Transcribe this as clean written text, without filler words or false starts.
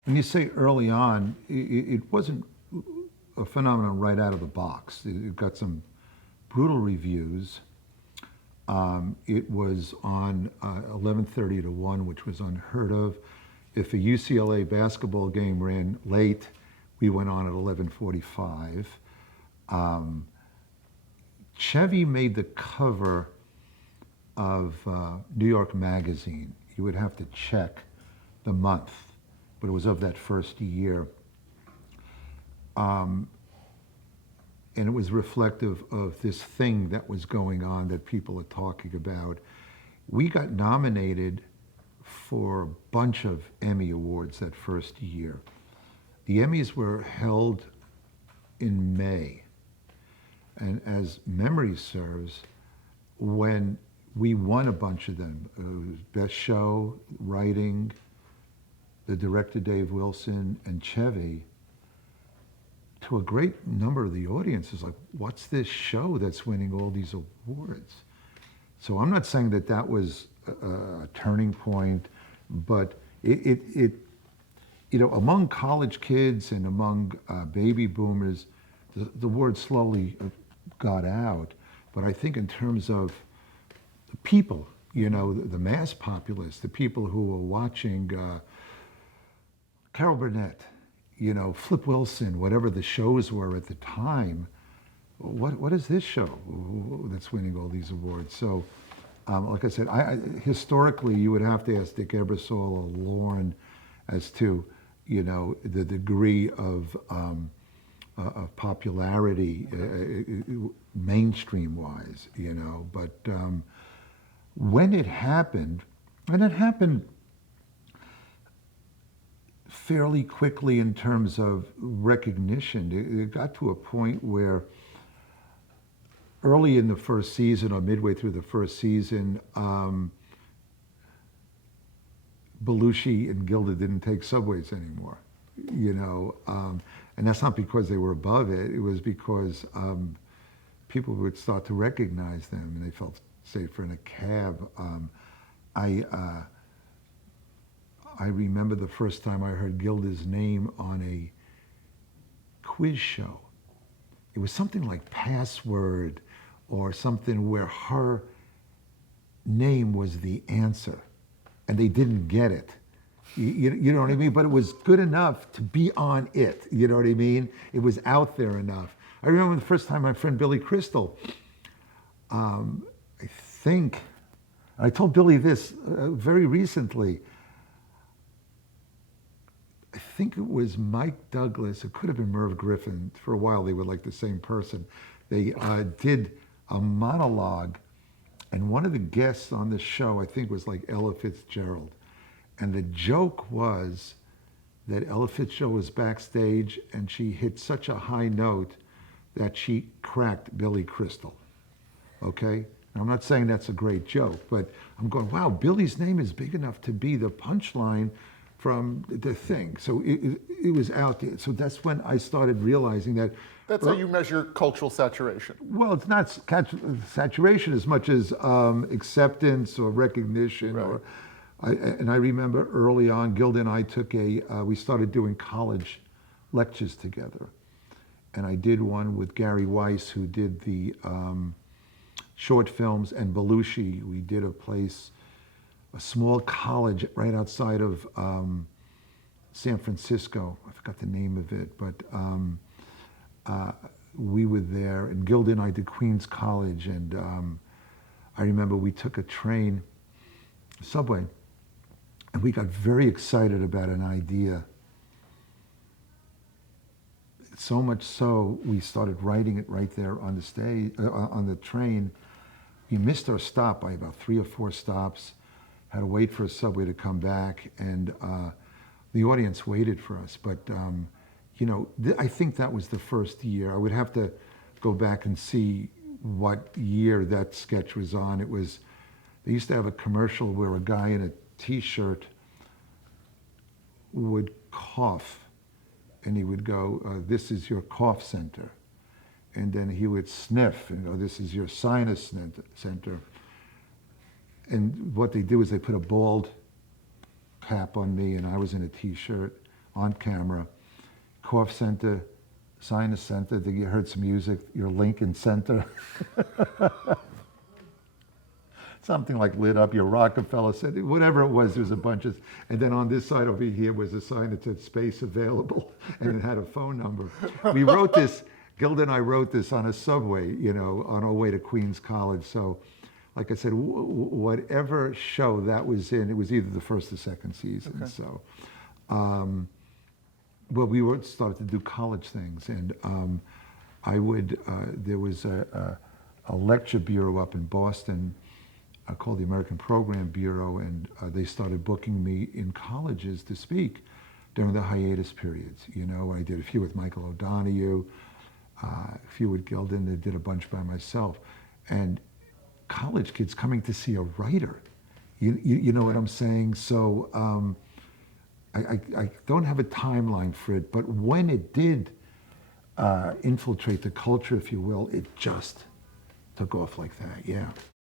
When you say early on, it wasn't a phenomenon right out of the box. It got some brutal reviews. It was on 11:30 to 1, which was unheard of. If a UCLA basketball game ran late, we went on at 11:45. Um, Chevy made the cover of New York Magazine. You would have to check the month, but it was of that first year. Um, and it was reflective of this thing that was going on that people are talking about. We got nominated for a bunch of Emmy Awards that first year. The Emmys were held in May. And as memory serves, when we won a bunch of them, Best Show, Writing, the director Dave Wilson, and Chevy, to a great number of the audience is like, what's this show that's winning all these awards? So I'm not saying that that was a turning point, but it among college kids and among baby boomers, the word slowly got out. But I think in terms of the people, the mass populace, the people who were watching Carol Burnett, Flip Wilson, whatever the shows were at the time, what is this show that's winning all these awards? So, like I said, historically, you would have to ask Dick Ebersol or Lorne as to, the degree of popularity, mainstream-wise, But when it happened, and it happened fairly quickly in terms of recognition. It got to a point where early in the first season or midway through the first season, Belushi and Gilda didn't take subways anymore, and that's not because they were above it. It was because people would start to recognize them and they felt safer in a cab. I remember the first time I heard Gilda's name on a quiz show. It was something like Password or something where her name was the answer and they didn't get it. You know what I mean? But it was good enough to be on it. You know what I mean? It was out there enough. I remember the first time my friend Billy Crystal, I told Billy this very recently. I think it was Mike Douglas. It could have been Merv Griffin. For a while, they were like the same person. They did a monologue, and one of the guests on the show, I think, was like Ella Fitzgerald. And the joke was that Ella Fitzgerald was backstage, and she hit such a high note that she cracked Billy Crystal. Okay? Now, I'm not saying that's a great joke, but I'm going, wow, Billy's name is big enough to be the punchline from the thing. So it was out there. So that's when I started realizing that. That's how you measure cultural saturation. Well, it's not saturation as much as acceptance or recognition. Right. And I remember early on, Gilda and I took we started doing college lectures together. And I did one with Gary Weiss, who did the short films, and Belushi. We did a small college right outside of San Francisco. I forgot the name of it, but we were there. And Gilda and I did Queens College, and I remember we took a train, subway, and we got very excited about an idea. So much so, we started writing it right there on the stage, on the train. We missed our stop by about 3 or 4 stops. Had to wait for a subway to come back, and the audience waited for us. But, I think that was the first year. I would have to go back and see what year that sketch was on. They used to have a commercial where a guy in a T-shirt would cough, and he would go, this is your cough center. And then he would sniff and go, this is your sinus center. And what they did was they put a bald cap on me, and I was in a T-shirt. on camera. Cough center, sinus center, then you heard some music, your Lincoln Center. Something like lit up, your Rockefeller Center, whatever it was, there was a bunch of, and then on this side over here was a sign that said space available, and it had a phone number. We wrote this, Gilda and I wrote this on a subway, on our way to Queens College. So, like I said, whatever show that was in, it was either the first or second season. Okay. So, well, started to do college things, and there was a lecture bureau up in Boston called the American Program Bureau, and they started booking me in colleges to speak during the hiatus periods. I did a few with Michael O'Donoghue, a few with Gildan, I did a bunch by myself. And college kids coming to see a writer, you know what I'm saying? So I don't have a timeline for it, but when it did infiltrate the culture, if you will, it just took off like that, yeah.